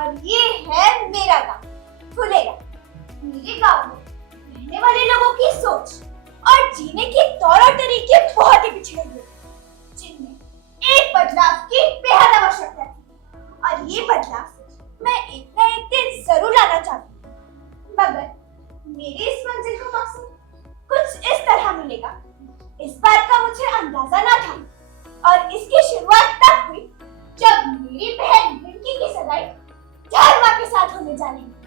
और ये है मेरा गांव फुलेरा। मेरे गांव में रहने वाले लोगों की सोच और जीने के तौर और तरीके बहुत ही पिछड़े हुए, जिनमें एक बदलाव की बेहद आवश्यकता थी। और ये बदलाव मैं एक ना एक दिन जरूर लाना चाहती हूँ, मगर मेरी इस मंजिल को मकसद कुछ इस तरह मिलेगा, इस बात का मुझे अंदाजा ना था। और इसकी शुरुआत तब हुई जब मेरी बहन रिंकी की सगाई धर्मा के साथ होने जाने लगी।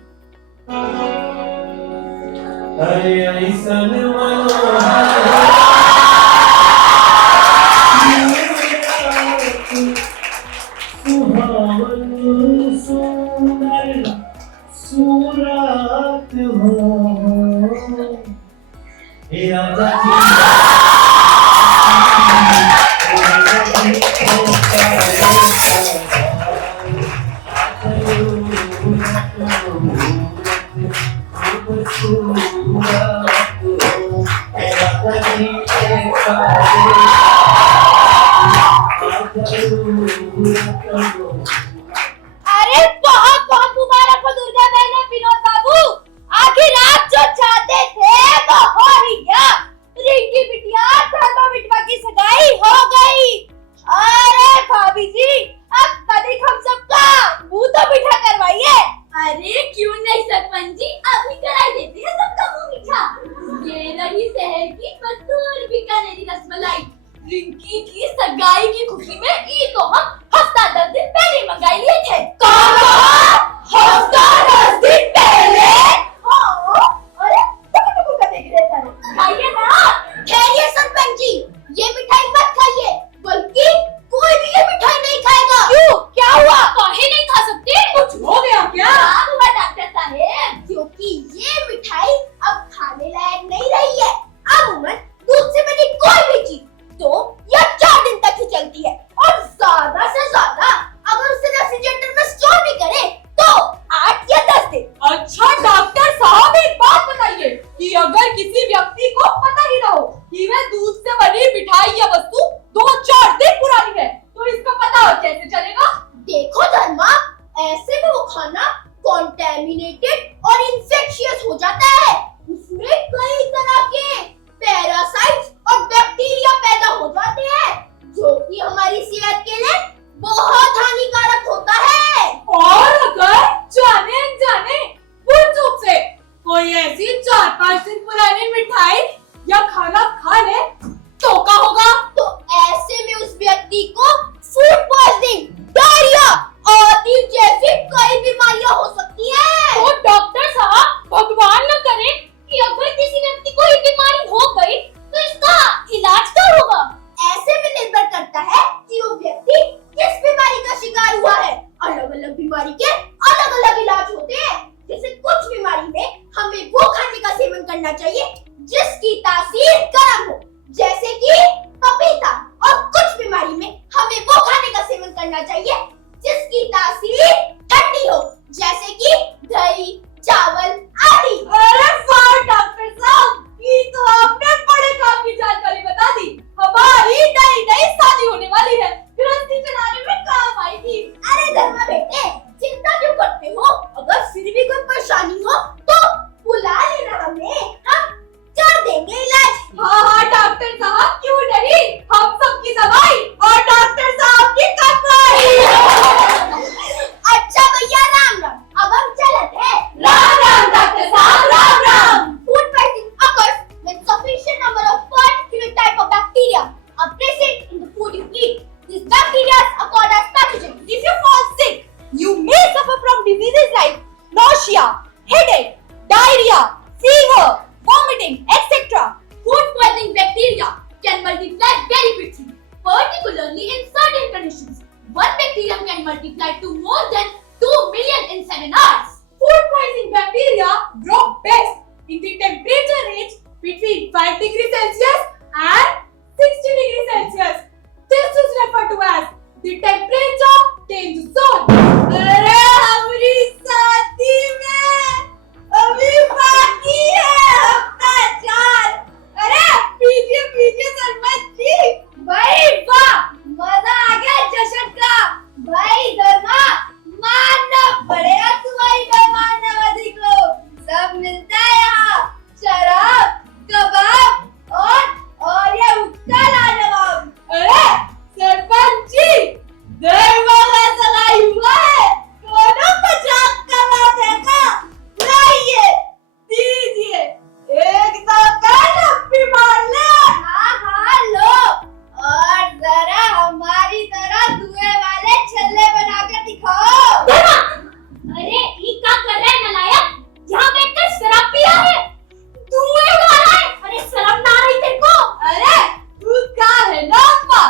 अरे बहुत बहुत मुबारक हो दुर्गा बहन और विनोद बाबू, आखिर आप जो चाहते थे वो हो ही गया। रिंकी बिटिया धर्मा बिटवा की सगाई हो गई। अरे भाभी जी, अब कभी हम सबका मुंह तो मीठा करवाइए। अरे क्यों नहीं सरपंच जी, अभी कराई देते हैं सबका मुंह मीठा। ये रही शहर की मशहूर बीकानेरी रसमलाई। रिंकी की सगाई की खुशी में ये तो हम हफ्ता 10 दिन पहले मंगाई लिए थे। हफ्ता 10 दिन पहले? हाँ, अरे टुकु का देख रहे थे। खाइए ना। खैरिए सरपंच जी, ये मिठाई मत खाइए, बल्कि कोई भी ये मिठाई नहीं खाएगा। क्यों, क्या हुआ? काहे नहीं खा सकते? कुछ हो गया क्या? क्या हुआ डॉक्टर साहब? क्योंकि ये मिठाई अब खाने लायक नहीं रही है। अमूमन दूध से बनी कोई भी चीज 2 या 4 दिन तक ही चलती है, और ज्यादा से ज्यादा अगर उसे रेफ्रिजरेटर में स्टोर भी करें तो 8 या 10 दिन। अच्छा डॉक्टर साहब, एक बात बताइए कि अगर किसी व्यक्ति को पता ही ना हो कि वह दूध से बनी मिठाई या वस्तु 2-4 दिन पुरानी है, तो इसका पता कैसे चलेगा? देखो धर्मा, ऐसे में वो खाना कॉन्टेमिनेटेड और इंफेक्शियस हो जाता है। उसमें कई तरह के पैरासाइट्स और बैक्टीरिया पैदा हो जाते हैं, जो कि हमारी सेहत के लिए बहुत हानिकारक होता है। और अगर जाने अनजाने भूल चूक से कोई ऐसी 4-5 दिन पुरानी मिठाई या खाना खा ले तो क्या होगा? तो ऐसे में उस व्यक्ति को फूड पॉइजनिंग, डायरिया आदि जैसी कई बीमारियां हो सकती है। तो डॉक्टर साहब, भगवान न करे कि अगर किसी व्यक्ति को ये बीमारी हो गई तो इसका इलाज क्या होगा? ऐसे में निर्भर करता है कि वो व्यक्ति किस बीमारी का शिकार हुआ है। अलग-अलग बीमारी के अलग-अलग इलाज होते हैं। जैसे कुछ बीमारी में हमें वो खाने का सेवन करना चाहिए जिसकी तासीर गर्म हो, जैसे कि पपीता, और कुछ बीमारी में हमें वो खाने का सेवन करना चाहिए जिसकी तासीर ठंडी हो, जैसे कि दही, चावल आदि। अरे वाह डॉक्टर साहब, ये तो आपने बड़े काम की जानकारी बता दी। हमारी नई शादी होने वाली है, गृहस्थी चलाने में काम आएगी। अरे धर्मा बेटे, चिंता क्यों करते हो? अगर फिर भी कोई परेशानी हो तो बुला लेना हमें, हम कर देंगे इलाज। हाँ डॉक्टर साहब, क्यों नहीं, हम सबकी दवाई और डॉक्टर साहब की कमाई। अच्छा भैया, राम राम, अब हम चलते हैं। Ram Ram can multiply to more than 2 million in 7 hours. Food poisoning bacteria grow best in the temperature range between 5 degrees Celsius and 60 degrees Celsius. This is referred to as the temperature change zone. अरे हमारी शादी में अभी बाकी है हफ्ता 4। अरे पीछे पीछे सरपंच जी। भाई वाह, मजा आ गया जश्न का। भाई धर्मा मानना पड़ेगा तुम्हारी मेहमान नवाजी को। सब मिलता है यहाँ, शराब, कबाब और ये हुक्का लाजवाब। अरे सरपंच जी, दरवाजा सगाई हुआ है, दोनों 50 का बात है का? लाइए, दीजिए, एक तो लप्पी मार ले। हाँ लो, और जरा हमारी तरह धुएं वाले छल्ले बनाकर दिखाओ। अरे ये क्या कर रहा है नालायक? यहाँ बैठकर शराब पिया है, धुएं उड़ा रहा है। अरे शर्म ना आ रही तेरे को? अरे तू क्या है ना अम्मा,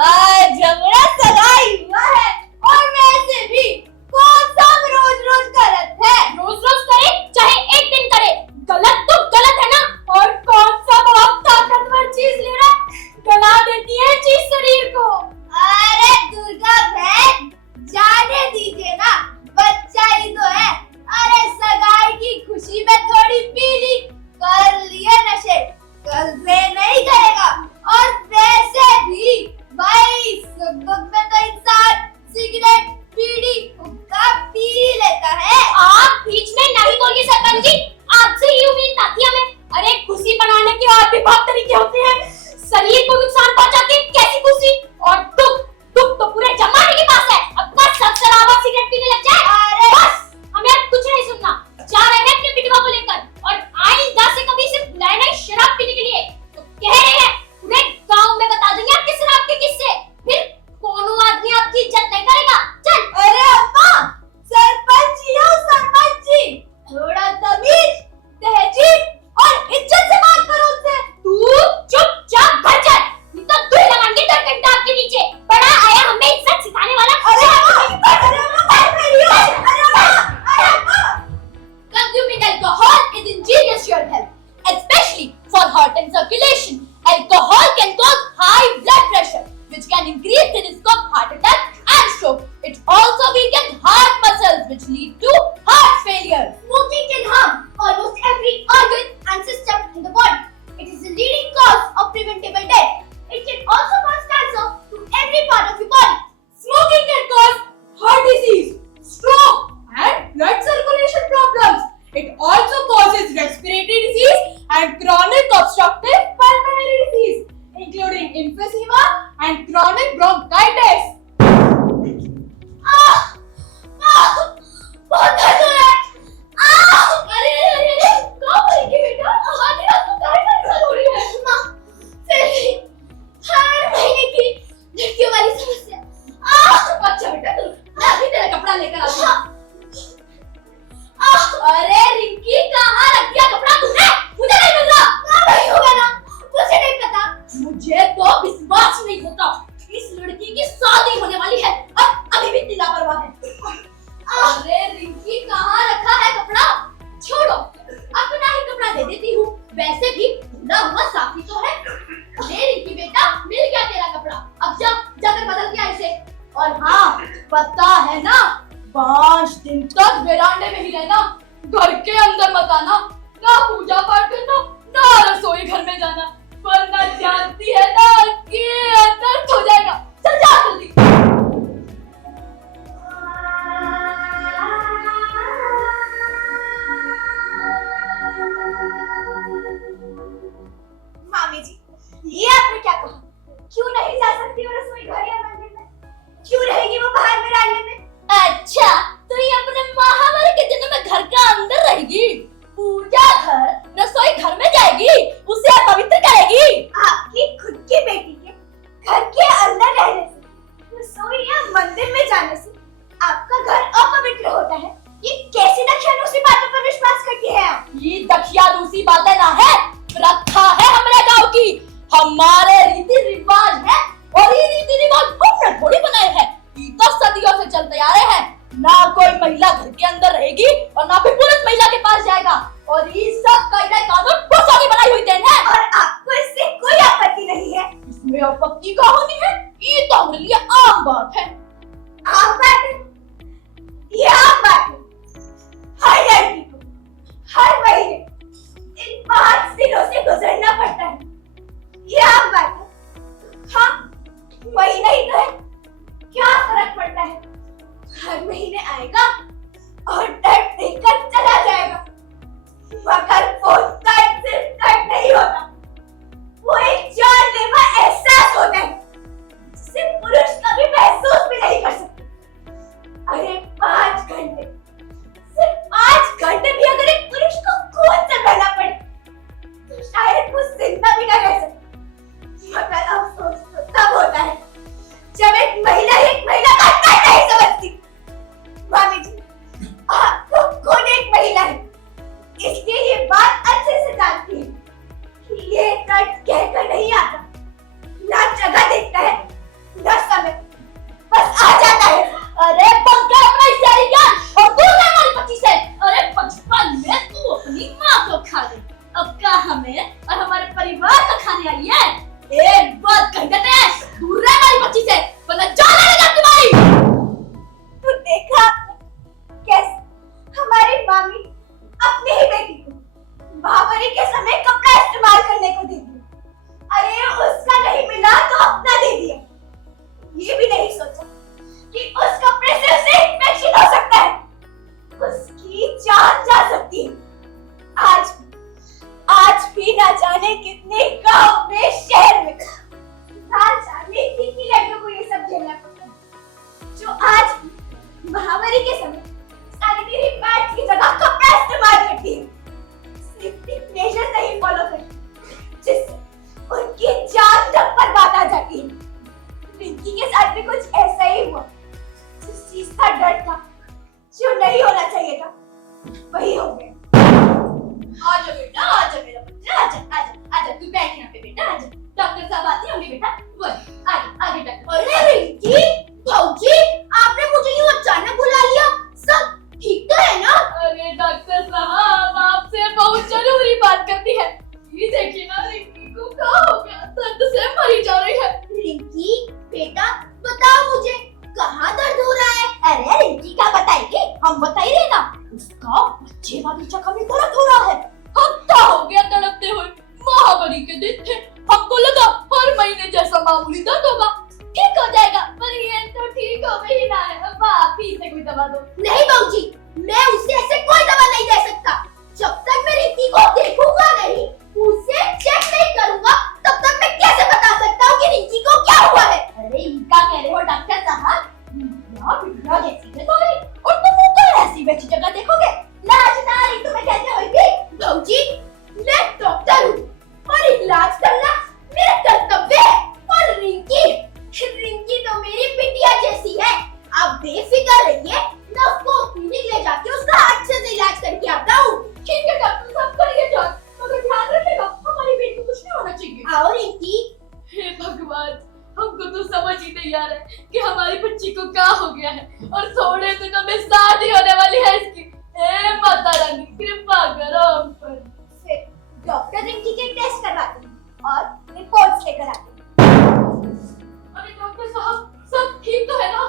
आज हमारा सगाई हुआ है और वैसे भी कौन सा रोज रोज गलत है। रोज रोज करे चाहे एक दिन करे, गलत तो गलत है ना। और कौन सा बहुत ताकतवर चीज ले रहा है, गला देती है चीज शरीर को। अरे दुर्गा बहन, जाने दीजिए ना, बच्चा ही तो है। अरे सगाई की खुशी में थोड़ी पी ली, कर लिए नशे, कल से नहीं करेगा। और वैसे भी भाई सुख-दुख में तो इंसान सिगरेट, बीड़ी, हुक्का पी ही लेता है। आप बीच में नहीं बोलिए सरपंच जी, आपसे ही उम्मीद ना थी हमें। अरे खुशी बनाने के और भी बहुत तरीके होते हैं, शरीर को नुकसान पहुंचाती है कैसी खुशी, और दुख तो पूरे जमाने के पास है। अपना सब शराबा सिगरेट पीने लग जाए। अरे बस हमें अब कुछ नहीं सुनना, जा रहे हैं अपने बिटवा को लेकर, और आइंदा से कभी इसे बुलाए नहीं शराब पीने के लिए। तो कह रहे हैं पूरे गांव में बता देंगे आपके शराब के किस्से, फिर कोनो आदमी आपकी इज्जत नहीं करेगा। चल। अरे अम्मा, सरपंच जी हो सरपंच जी, थोड़ा तमीज, तहजीब और इज्जत से बात करो उससे। तू चुपचाप घर चल, नहीं तो तू लगाएंगे 10 घंटा आपके नीचे। बड़ा आया हमें इज्जत सिखाने वाला। अरे अम्मा, अरे अम्मा, बात मेरी हो। अरे अम्मा, अरे अम्मा। Consuming alcohol is injurious to your health, especially for heart and circulation. Alcohol can cause high blood pressure, which can increase the risk of heart attack and stroke. It also weakens heart muscles, which lead to heart failure. Smoking can harm almost every organ and system in the body. It is the leading cause of preventable death. It can also cause cancer to every part of your body. Smoking can cause heart disease, stroke, and blood circulation problems. It also causes respiratory disease and chronic obstructive pulmonary disease, including emphysema and chronic bronchitis. बहुत दर्द हो रहा है। अरे कहाँ पड़ी थी बेटा? आधी रात को काहे परेशान हो रही है? माँ, फिर हर महीने की लड़कियों वाली समस्या। अच्छा बेटा, तू मैं अभी तेरा कपड़ा लेकर आती हूँ। अरे रिंकी, कहाँ रख दिया कपड़ा तूने? मुझे नहीं मिल रहा। ना भाई होगा ना, मुझे नहीं पता। मुझे तो विश्वास नहीं होता, इस लड़की की शादी होने वाली है और अभी भी इतनी लापरवाह है। अरे रिंकी, कहाँ रखा है कपड़ा? छोड़ो, अपना ही कपड़ा दे देती हूँ, वैसे भी धुला हुआ साफी तो है। ले रिंकी बेटा, मिल गया तेरा कपड़ा, अब जा जाकर बदल के आ इसे। और हाँ, पता है ना, 5 दिन तक वेरांडे में ही रहना, घर के अंदर मत आना, ना पूजा पाठ करना, ना रसोई घर में जाना, वरना जानती है ना कि अंदर हो जाएगा। चल जा जल्दी। मामी जी, ये आपने क्या कहा? क्यों नहीं जा सकती वो रसोई घर या मंदिर में? क्यों रहेगी वो बाहर मेरांडे में? अच्छा, तो ये अपने महामारी के दिनों में घर का अंदर रहेगी, पूजा घर, रसोई घर में जाएगी, उसे अपवित्र करेगी। आपकी खुद की बेटी के घर के अंदर रहने से, रसोई या मंदिर में जाने से आपका घर अपवित्र होता है? ये कैसी दक्षिणानुसी बातों पर विश्वास करती है आप? ये दक्षिणानुसी बातें ना है, प्रथा है हमारे गांव की, हमारे रीति रिवाज है, और ये रीति रिवाज हमने थोड़ी बनाए हैं, ये तो सदियों से चलते आ रहे हैं। ना कोई महिला घर के अंदर रहेगी और ना कोई पुरुष महिला के पास जाएगा। और ये सब कायदा कानून पुरुषों की बनाई हुई देन है। और आपको इससे कोई आपत्ति नहीं है? इसमें आपत्ति कहाँ नहीं है? ये तो हमारे लिए आम बात है। आम बात है? ये आम बात है। हर लड़की को हर महीने इन 5 दिनों से गुजरना पड़ता है। ये आम बात है। हाँ, महीना ही तो है, क्या फर्क पड़ता है? हर महीने आएगा और दर्द देकर चला जाएगा। मगर वो दर्द सिर्फ दर्द नहीं होता, वो एक जानलेवा एहसास होता है जिसे पुरुष कभी महसूस भी नहीं कर सकते। अरे 5 घंटे, सिर्फ 5 घंटे भी अगर एक पुरुष को खून से बहना पड़े तो शायद वो जिंदा भी ना रह सके। मगर अफसोस तो तब होता है जब एक महिला का दर्द नहीं समझती। मामी जी, आप तो खुद एक महिला है, इसलिए ये बात अच्छे से जानती है कि ये दर्द कहकर नहीं आता, ना जगह देखता है, ना समय, बस आ जाता है। अरे पंखा अपना इशारे ज्ञान और दूर रह हमारी बच्ची से। अरे बचपन में तू अपनी माँ को खा गई, अब क्या हमें और हमारे परिवार को खाने आई है? एक बात कह देते हैं, दूर रह हमारी बच्ची से, वरना जान लेगा तुम्हारी। तो देखा कैसे हमारी मामी अपनी ही बेटी को महामारी के समय कपड़ा इस्तेमाल करने को दे दिया। अरे उसका नहीं मिला तो अपना दे दिया। ये भी नहीं सोचा कि उस कपड़े से उसे इन्फेक्शन हो सकता है, उसकी जान जा सकती है। आज भी ना जाने कितने गांव में, शहर में, ना जाने कितनी लड़कियों को ये सब झेलना पड़ता है, जो आज भी महामारी के समय सैनिटरी पैड्स की जगह कपड़ा इस्तेमाल करती है, सेफ्टी मेजर नहीं फॉलो करती, जिससे उनकी जान तक बर्बाद आ जाती है। रिंकी के साथ भी कुछ ऐसा ही हुआ। जिस चीज का डर था, जो नहीं होना चाहिए था, वही हो गया। आजा बेटा, आजा मेरा बच्चा, आजा आजा आजा, तू बैठ यहाँ पे बेटा, आजा। डॉक्टर साहब आते होंगे बेटा, वो आगे डॉक्टर। अरे रिंकी, भाऊजी, आपने मुझे यूं अचानक बुला लिया, सब ठीक तो है ना? अरे डॉक्टर साहब, आपसे बहुत जरूरी बात करनी है। ये देखिए ना, रिंकी को क्या हो गया, दर्द से मरी जा रही है। रिंकी बेटा, बताओ मुझे, कहाँ दर्द हो रहा है? अरे रिंकी का बताएंगे, हम बताइए ना। उसका बच्चे वाली जगह में दर्द हो रहा है। हफ्ता हो गया तड़पते हुए, महामारी के दिन थे, हमको लगा हर महीने जैसा मामूली दर्द होगा, ठीक हो जाएगा, पर ये तो ठीक हो ही ना है। अब आप ही से कोई दवा दो। नहीं बाबूजी, मैं उसे ऐसे कोई दवा नहीं दे सकता। जब तक मैं रिंकी को देखूंगा नहीं, उसे चेक नहीं करूंगा, तब तक मैं कैसे बता सकता हूँ कि रिंकी को क्या हुआ है? अरे इनका कह रहे हो डॉक्टर साहब, बिगड़ा जैसी देखोगे और तुम ऊपर ऐसी वैसी जगह देखोगे, लाज ना आ रही तुम्हें कहते होगी। बाबूजी, मैं डॉक्टर हूँ और इलाज करना मेरा कर्तव्य है। और रिंकी तो मेरी बिटिया जैसी है, आप बेफिक्र रहिए, मैं उसको क्लिनिक ले जाके उसका अच्छे से इलाज करके आता हूँ। ठीक है डॉक्टर साहब, करिए जांच, मगर ध्यान रखिएगा हमारी बेटी को कुछ नहीं होना चाहिए। आओ रिंकी। हे भगवान, हमको तो समझ ही नहीं आ रहा है कि हमारी बच्ची को क्या हो गया है, और थोड़े दिनों में शादी होने वाली है इसकी। हे माता रानी, कृपा करो हम पर। फिर डॉक्टर रिंकी के टेस्ट करवाते हैं और रिपोर्ट्स लेकर आते हैं। अरे डॉक्टर साहब, सब ठीक तो है ना?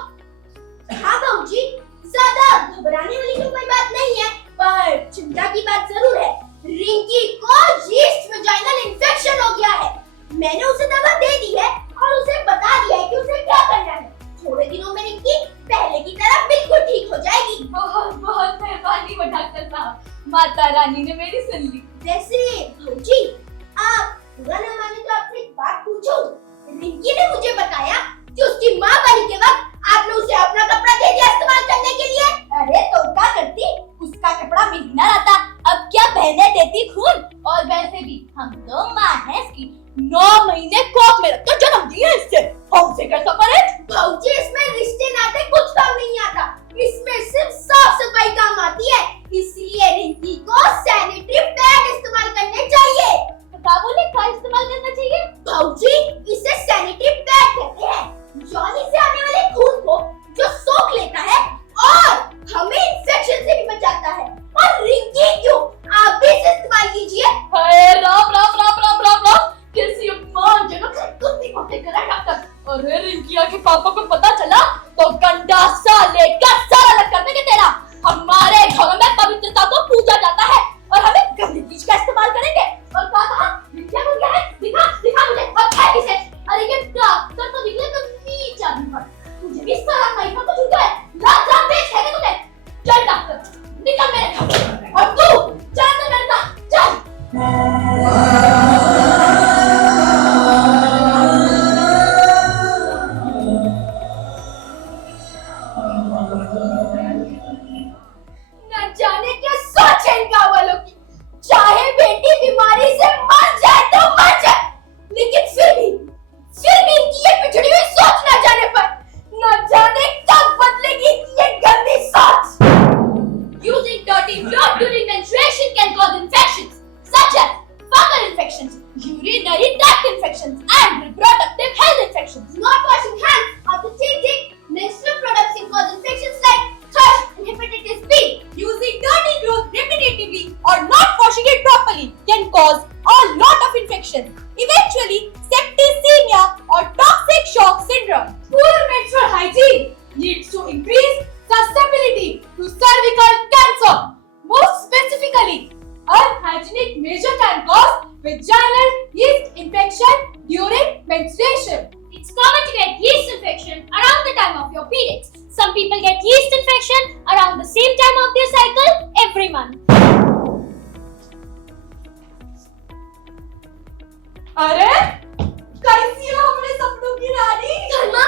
हाँ बाबूजी, ज्यादा घबराने वाली तो कोई बात नहीं है, पर चिंता की बात जरूर है। रिंकी को यीस्ट वेजाइनल इन्फेक्शन हो गया है। मैंने उसे दवा दे दी है और उसे बता दिया है कि उसे क्या करना है। थोड़े दिनों में रिंकी पहले की तरह बिल्कुल ठीक हो जाएगी। बहुत बहुत मेहरबानी वो डॉक्टर साहब, माता रानी ने मेरी सुन ली। वैसे बाबूजी, आप बुरा न माने तो आपसे एक बात पूछूं? रिंकी ने मुझे बताया कि उसकी महामारी के वक्त आपने उसे अपना कपड़ा दे दिया इस्तेमाल करने के लिए। अरे तो क्या करती, उसका कपड़ा मिल ना रहता, अब क्या बहने देती खून। और वैसे भी हम तो माँ है इसकी, 9 महीने कोख में रखकर जन्म दिया इससे, हमसे कैसा परहेज? भाऊजी, इसमें रिश्ते नाते कुछ काम नहीं आता, इसमें सिर्फ साफ सफाई काम आती है। इसलिए रिंकी को सैनिटरी पैड इस्तेमाल करने सा लेकर सारा अलग कर देंगे तेरा। हमारे घरों में पवित्रता को पूजा जाता है और हमें गंदी चीज का इस्तेमाल करेंगे। और कहा विद्या को क्या है? दिखा दिखा मुझे अब है किसे? अरे ये डॉक्टर तो निकले तो नीच आदमी पर तुझे भी सारा नहीं पर तो झूठा है। लात लात बेच है तूने। चल डॉक्टर निकल मेरे घर से। और तू चल तो मेरे साथ चल। न जाने क्या सोच है इन गाँव वालों की। चाहे बेटी बीमारी से मर जाए तो मर जाए, लेकिन फिर भी इनकी ये बिछड़ी हुई सोच न जाने पर न जाने कब बदलेगी ये गंदी सोच। Using dirty blood during menstruation can cause infections such as fungal infections, urinary tract infections, and reproductive health infections. Not washing hands after changing menstrual products can cause infections like thrush and hepatitis B. Using dirty clothes repetitively or not washing it properly can cause a lot of infections. Eventually, septicemia or toxic shock syndrome. Poor menstrual hygiene leads to increased susceptibility to cervical cancer. Most specifically, unhygienic measure can cause vaginal yeast infection during menstruation. It's common to get yeast infection around the time of your periods. Some people get yeast infection around the same time of their cycle every month. अरे कैसी हो हमने सपनों की रानी? धर्मा,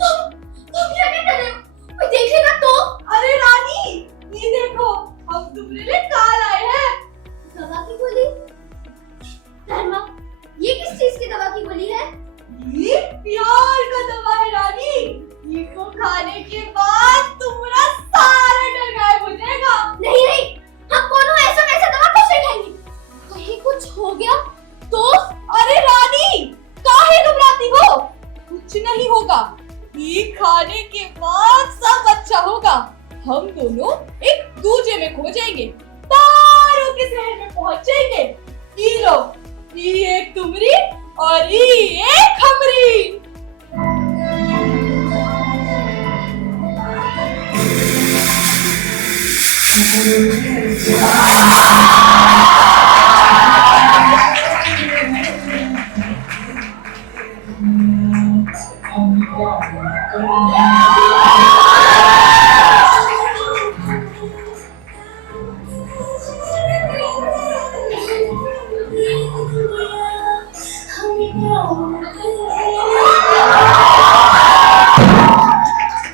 तुम क्या कर रहे हो? कोई देखेगा तो? अरे रानी, ये देखो, हम तुम्हारे लिए काल आए हैं। दवा की गोली? धर्मा, ये किस चीज की दवा की गोली है? ये प्यार का दवा है रानी। इसको खाने के बाद तुम्हारा सारा डर गायब हो जाएगा। नहीं, हम दोनों ऐसा वैसा दवा कैसे खाएंगे? कहीं कुछ हो गया तो? अरे रानी, काहे घबराती हो? कुछ नहीं होगा। ये खाने के बाद सब अच्छा होगा। हम दोनों एक दूजे में खो जाएंगे, तारों के शहर में पहुंच जाएंगे। ये लो, ये एक तुमरी और ये एक हमरी।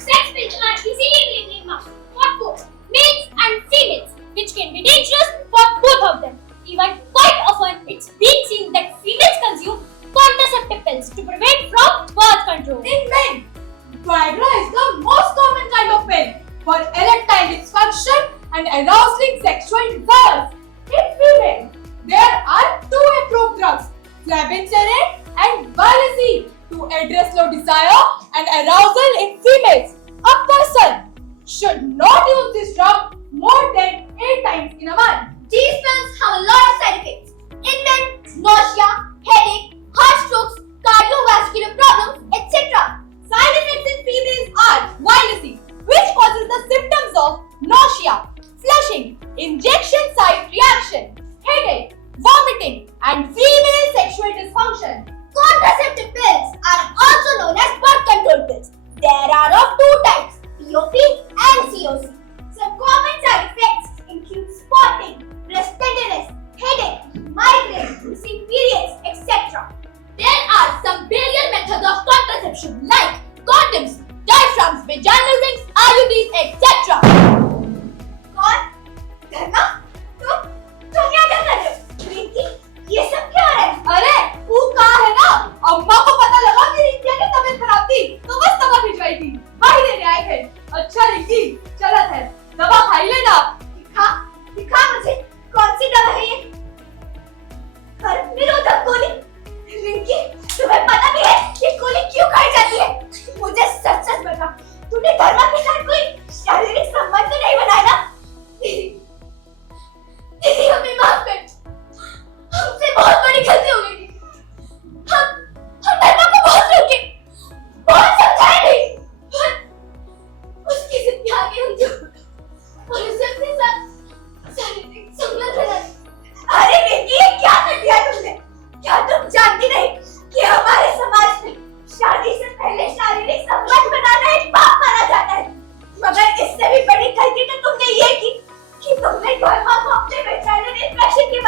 Sex pills are exceedingly marked for both males and females, which can be dangerous for both of them. Even quite often, it's been seen that females consume contraceptive pills to prevent from birth control. In men, Viagra is the most common kind of pill for erectile dysfunction and arousing sexual desires. In females, there are two approved drugs, Flavicerin and Valium, to address low desire and arousal in females. A person should not use this drug more than 8 times in a month. These pills have a lot of side effects. In men, nausea, headache, heart strokes, cardiovascular problems, etc. Side effects in females are Valium, which causes the symptoms of nausea, flushing, injection site reaction, headache, vomiting, and female sexual dysfunction. Contraceptive pills are also known as birth control pills. There are of two types, POP and COC. Some common side effects include spotting, breast tenderness, headache, migraine, missing periods, etc. There are some burial methods of contraception like condoms, diaphragms, vaginal rings, IUDs, etc. कौन? धर्मा? तुम क्या कर रहे हो? रिंकी, ये सब क्या है? अरे वो कहा है ना, अम्मा को पता लगा कि रिंकिया की तबीयत खराब थी, तो बस दवा भिजवाई थी। भाई लेने आए थे। अच्छा रिंकी, चलत है, दवा खाई लेना। दिखा मुझे, कौन सी दवा है ये? गर्भनिरोधक गोली? रिंकी, तुम्हें पता भी है ये गोली क्यों खाई जाती है? मुझे सच सच बता, तूने धर्मा के साथ कोई शारीरिक संबंध तो नहीं बनाया ना? दीदी हमें माफ कर, हमसे बहुत बड़ी गलती हो गई थी। हम धर्मा को बहुत रोके, बहुत समझाए भी, पर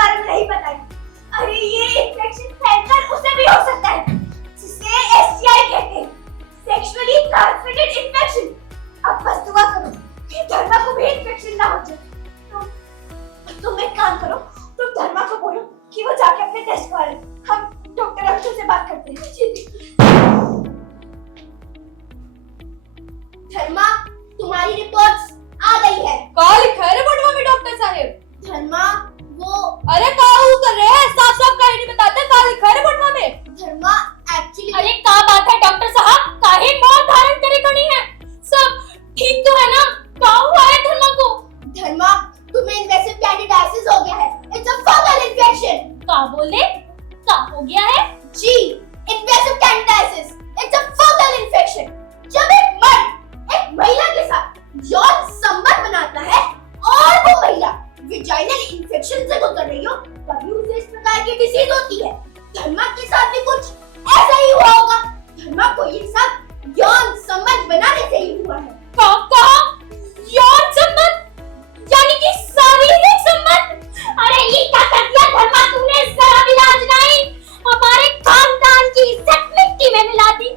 बारे में नहीं बताई। अरे ये इन्फेक्शन फैलकर उसे भी हो सकता है, जिसे STI कहते हैं, सेक्सुअली ट्रांसमिटेड इन्फेक्शन। अब बस दुआ करो कि धर्मा को भी इन्फेक्शन ना हो जाए। तुम एक काम करो, तुम धर्मा को बोलो कि वो जाके अपने टेस्ट करवाए। हम डॉक्टर अंशु से बात करते हैं। धर्मा, तुम्हारी रिपोर्ट्स आ गई है। कहाँ लिखा है रिपोर्ट में डॉक्टर साहब? धर्मा वो अरे काहू कर रहे हैं, साफ साफ काहे नहीं बताते? कहाँ लिखा है रिपोर्ट में? धर्मा एक्चुअली अरे क्या बात है डॉक्टर साहब, काहे मौत धारण करे खड़ी है? सब ठीक तो है ना? क्या हुआ है धर्मा को? धर्मा, तुम्हें इन्वेसिव कैंडिडाइसिस हो गया है। It's a fungal infection. क्या बोले? क्या हो गया है? जी, invasive candidiasis. It's a fungal infection. जब एक मर्द एक महिला के साथ यौन संबंध बनाता है और वो महिला विजाइनल इन्फेक्शन से गुजर रही हो, तभी उसे इस प्रकार की डिसीज होती है। धर्मा के साथ भी कुछ ऐसा ही हुआ होगा। धर्मा को ये सब यौन संबंध बनाने से ही हुआ है। कहा यौन संबंध यानी कि शारीरिक संबंध? अरे ये क्या कर दिया धर्मा तुमने? जरा भी लाज नहीं, हमारे खानदान की इज्जत मिट्टी में मिला दी।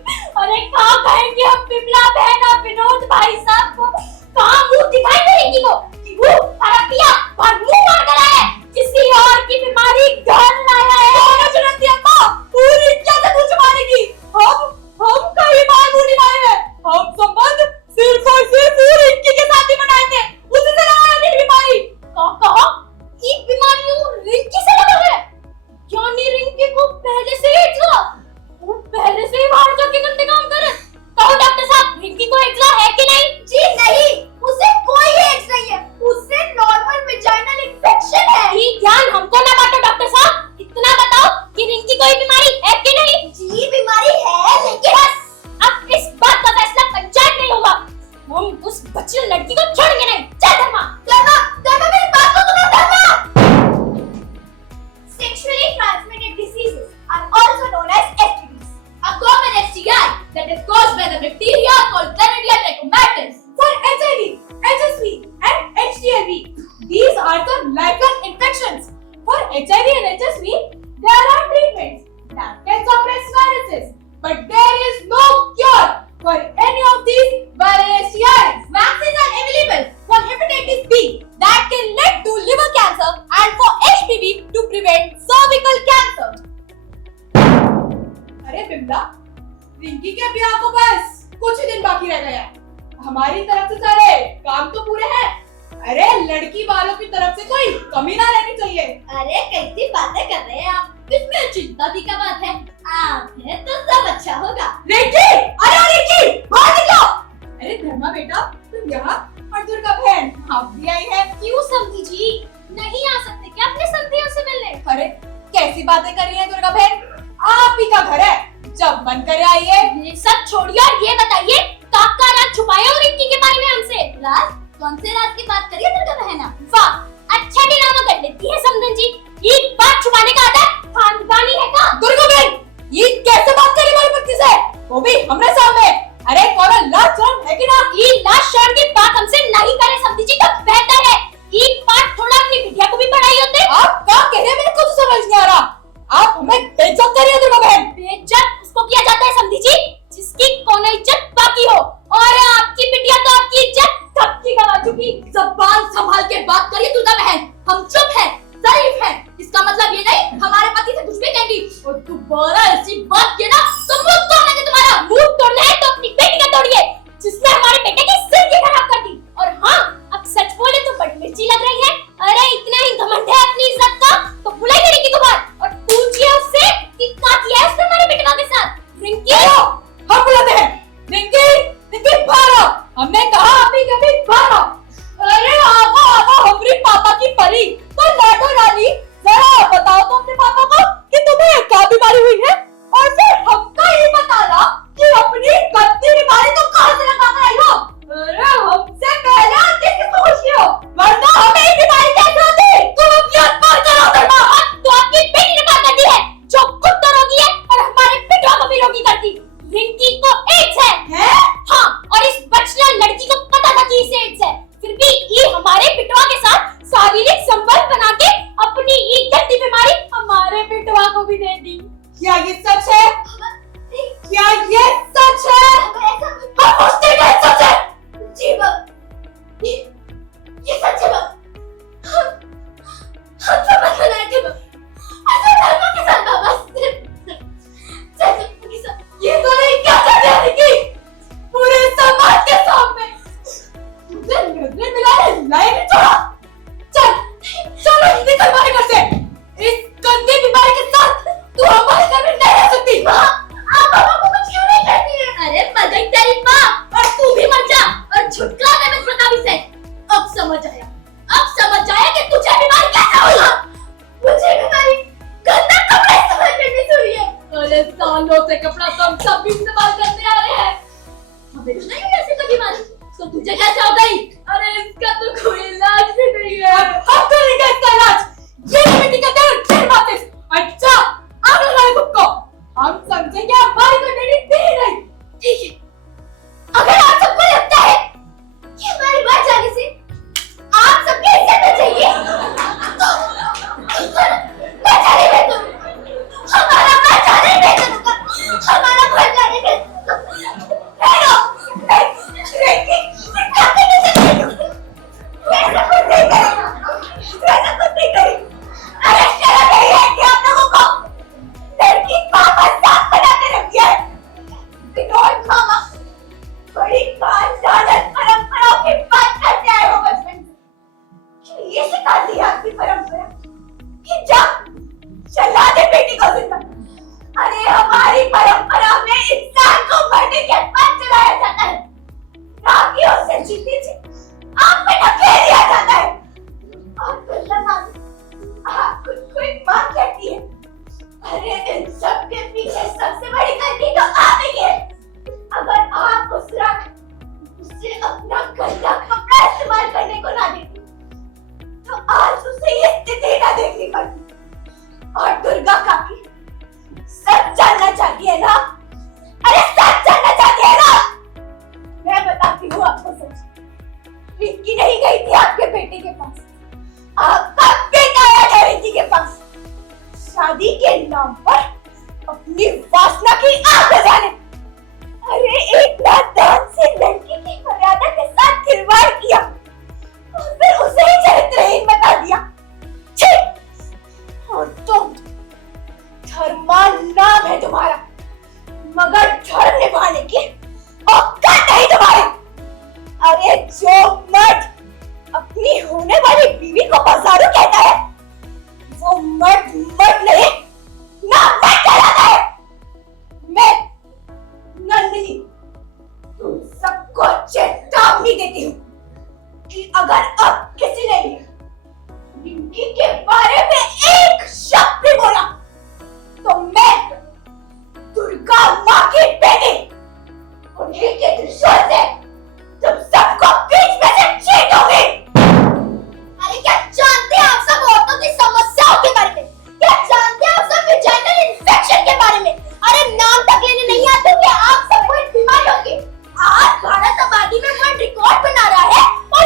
अरे कहाँ कहेंगे हम बिमला बहन और विनोद भाई साहब को? कहाँ मुंह दिखाई देगी वो कि वो अरबिया और मुंह मार कर आया है, किसी और की बीमारी घर लाया है। चुनौती अम्मा, पूरी क्या से मुझे मारेगी? हम कहीं बार मुंह नहीं मारे हैं। हम संबंध सिर्फ और सिर्फ रिंकी के साथ ही बनाएंगे। उसी से लगा है बीमारी। कहा कि बीमारियों रिंकी से लगा है? यानी रिंकी को पहले से एड्स हुआ? वो पहले से ही बाहर जाके गंदे काम कर रहे? कहो डॉक्टर साहब, रिंकी को एड्स है कि नहीं? जी नहीं, उसे कोई एड्स नहीं है। उसे नॉर्मल विजाइनल इन्फेक्शन है। ये ज्ञान हमको ना बांटो डॉक्टर साहब, इतना बताओ कि रिंकी कोई बीमारी है कि नहीं? जी बीमारी है, लेकिन बस अब इस बात का फैसला पंचायत नहीं होगा। हम उस बच्ची लड़की को छोड़ेंगे नहीं। चल धर्मा। धर्मा, धर्मा मेरी बात तो सुनो। धर्मा, sexually transmitted diseases are also known as STDs. A common STI that is caused by the bacteria called Chlamydia trachomatis. For HIV, HSV and HTLV, these are the lifelong infections. For HIV and HSV, there are treatments that can suppress viruses, but there is no cure for any of these viral STIs. Vaccines are available for hepatitis B that can lead to liver cancer and for HPV to prevent cervical cancer. अरे बिमला, रिंकी के ब्याह को बस कुछ ही दिन बाकी रह गया है। हमारी तरफ से सारे काम तो पूरे हैं। अरे लड़की वालों की तरफ से कोई कमी ना रहनी चाहिए। अरे कैसी बातें कर रहे हैं आप? इसमें चिंता की क्या बात है? आप हैं तो सब अच्छा होगा। रिंकी, अरे रिंकी, बाहर निकलो। अरे धर्मा बेटा, तुम यहाँ और दुर्गा बहन आप भी आई है। क्यों समझी जी? नहीं आ सकते क्या अपने संधियों से मिलने? अरे कैसी बातें कर रही है दुर्गा बहन? आप ही का घर है, जब मन करे आइए। ये सब छोड़िए और ये बताइए काका राज छुपाया और रिंकी के बारे में हमसे? राज? कौन से राज की बात करिए दुर्गा बहना? वाह, अच्छा ड्रामा कर लेती है समधन जी। ये बात छुपाने का आदत खानदानी है का? दुर्गा बहन, ये कैसे बात करी हमारी पत्नी से, वो भी हमरे सामने? अरे कौन लाज शर्म है कि ना? ये लाज शर्म की बात हमसे नहीं करे समधी जी तो बेहतर है। ये बात थोड़ा अपनी बिटिया को भी पढ़ाई होते। आप क्या कह रहे हैं? मेरे को तो समझ नहीं आ रहा। आप हमें बेइज्जत कर रही है दुर्गा बहन। बेइज्जत उसको किया जाता है समधी जी जिसकी कोनो इज्जत बाकी हो, और आपकी बिटिया तो आपकी इज्जत कब की गवा चुकी। ज़बान संभाल के बात करिए दुर्गा बहन। हम चुप हैं, शरीफ हैं। इसका मतलब ये नहीं हमारे पति से कुछ भी कहेंगी। और दोबारा ऐसी बात की ना तो मुंह तोड़ना है तुम्हारा। मुंह तोड़ना है तो अपनी बेटी का तोड़िए जिसने हमारे बेटे की जिंदगी खराब कर दी। और हाँ, अब सच बोले तो बड़ी मिर्ची लग रही है। अरे इतना ही घमंड है अपनी इज्जत का तो बुलाइए रिंकी को बाहर और पूछिए उससे कि क्या किया है उसने हमारे बेटे के साथ। रिंकी, हम बुलाते हैं। रिंकी, रिंकी बाहर आओ। हमने कहा अभी कभी बाहर आओ। अरे आओ आओ हमारी पापा की परी। तो लाडो रानी, जरा बताओ तो अपने पापा को कि तुम्हें क्या बीमारी हुई है, और फिर हमको ये बताना कि अपनी गंदी बीमारी तो कहां से लगा कर आई हो। अरे हमसे पहले आते किसको खुशी हो, वरना हमें ये बीमारी कैसे होती? तुम अपनी अटमार करो धर्मा। तो आपकी बेटी ने बात कर दी है जो खुद तो रोगी है और हमारे बेटों को भी रोगी करती। रिंकी को एड्स है? हाँ, और इस बचला लड़की को पता था कि इसे एड्स है, फिर भी ये हमारे बिटवा के साथ शारीरिक संबंध बना के अपनी इज्जत नॉनसेंस। अब समझ आया कि तुझे बीमारी कैसे हुई। मुझे बीमारी गंदा कपड़ा इस्तेमाल करने से हुई है। अरे सालों से कपड़ा तो हम सब भी इस्तेमाल करते आ रहे हैं, हमें तो नहीं हुई ऐसी कोई बीमारी, तो तुझे कैसे हो गई? अरे इसका तो कोई इलाज भी नहीं है। हम करेंगे इसका इलाज। ये कमेटी का दर्द फिर वापस। अच्छा आगे हमारे खुद को हम समझेंगे हमारी कमेटी दे नहीं। ठीक है, अगर आप सबको लगता है कि हमारी बात जाने से आप सबकी इज्जत बचेगी तो मैं जाने दे दूं। हमारा घर जाने दे दूंगा, हमारा घर जाने दे दूंगा। हेलो रिंकी, काफी नहीं सकती वैसा कुछ नहीं करेगा, वैसा कुछ नहीं करेगा। अरे शर्म नहीं है कि आप लोगों को लड़की पापा साथ बना के रख दिया है। विनोद मामा बड़ी खानदानत परंपराओं की बात करते आए हो बचपन से। ये सिखा दी आपकी परंपरा कि जब चला दे बेटी को जिंदा। अरे हमारी परंपरा में इंसान को मरने के बाद चलाया जाता है, राखियों से जीते जी आग में ढकेल दिया जाता है। और दुल्ला मामी आप खुद को एक मां कहती है। अरे इन सब के पीछे सबसे बड़ी गलती तो आप ही है। अगर आप उस रात उसे अपना गंदा कपड़ा इस्तेमाल करने को ना देती तो आज उसे ये स्थिति ना देखनी पड़ती। और दुर्गा काकी सच जानना चाहती है ना? अरे सच जानना चाहती है ना? मैं बताती हूँ आपको सच। रिंकी नहीं गई थी आपके बेटे के पास, आपका बेटा आया था रिंकी के पास शादी के नाम पर अपनी वासना की आग बजाने। अरे एक नादान से लड़की की मर्यादा के साथ खिलवाड़ किया और फिर उसे ही चरित्रहीन बता दिया। और तुम धर्मान नाम है तुम्हारा, मगर धर्म निभाने की औकात नहीं तुम्हारे। अरे जो मर्द अपनी होने वाली बीवी को बाजारू कहता है वो मर्द नहीं नामर्द कहलाता है। मैं नंदिनी तुम सबको चेतावनी देती हूँ कि अगर अब किसी ने भी रिंकी के बारे में एक शब्द भी बोला तो मैं दुर्गा माँ की बेटी उन्हीं के त्रिशूल से तुम सबको बीच में से छीटूंगी। अरे क्या जानते हैं आप सब औरतों की समस्याओं के बारे में? क्या जानते हैं आप सब वेजाइनल इन्फेक्शन के बारे में? अरे नाम तक लेने नहीं आते कि आप सबको इन बीमारियों की। आज भारत आबादी में वर्ल्ड रिकॉर्ड बना रहा है और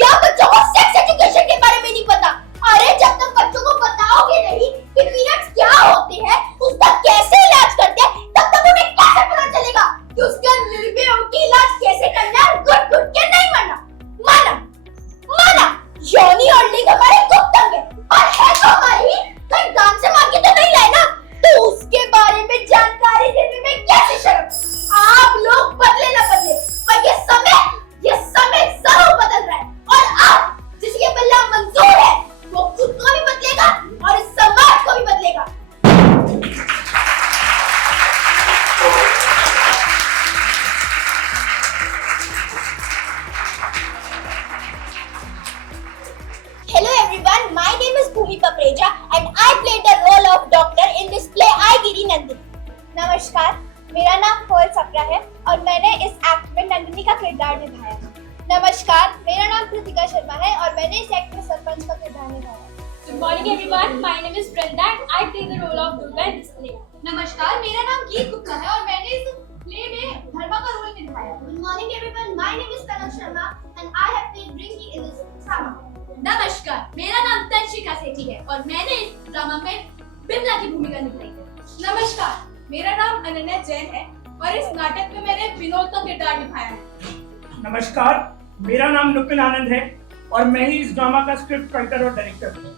यहाँ बच्चों को सेक्स एजुकेशन के बारे में नहीं पता। अरे जब तक बच्चों को बताओगे नहीं कि पीरियड्स क्या होते हैं, उसका कैसे इलाज करते हैं, तब तक उन्हें कैसे पता चलेगा कि उसके निर्भयों की इलाज कैसे करना है। गुट के नहीं मरना। माना योनि और लिंग हमारे गुप्त अंग है और है तो हमारी, कहीं दान से मांग के तो नहीं लाए ना, तो उसके बारे में जानकारी देने में कैसी शर्म। आप लोग बदले ना बदले पर ये समय जरूर बदल रहा है और आप जिसके बल्ला मंजूर है वो खुद को भी बदलेगा और इस समाज को भी बदलेगा। Hello everyone, my name is Bhumi Papreja and I played the role of doctor in this play I Giri Nandini. नमस्कार, मेरा नाम कोयल सप्रा है और मैंने इस एक्ट में नंदिनी का किरदार निभाया है। नमस्कार, मेरा नाम कृतिका शर्मा है और मैंने इस एक्ट में सरपंच का किरदार निभाया है। Good morning everyone, my name is Brenda and I play the role of Durga in this play. नमस्कार, मेरा नाम गीत गुप्ता है और मैंने इस प्ले में धर्मा का रोल निभाया है। Good morning everyone, my name is Kanak Sharma and I have played Rinki in this drama. नमस्कार, मेरा नाम तंशिका सेठी है और मैंने इस ड्रामा में बिमला की भूमिका निभाई है। नमस्कार, मेरा नाम अनन्या जैन है और इस नाटक में मैंने विनोद का किरदार निभाया है। नमस्कार, मेरा नाम नुपिन आनंद है और मैं ही इस ड्रामा का स्क्रिप्ट राइटर और डायरेक्टर हूँ।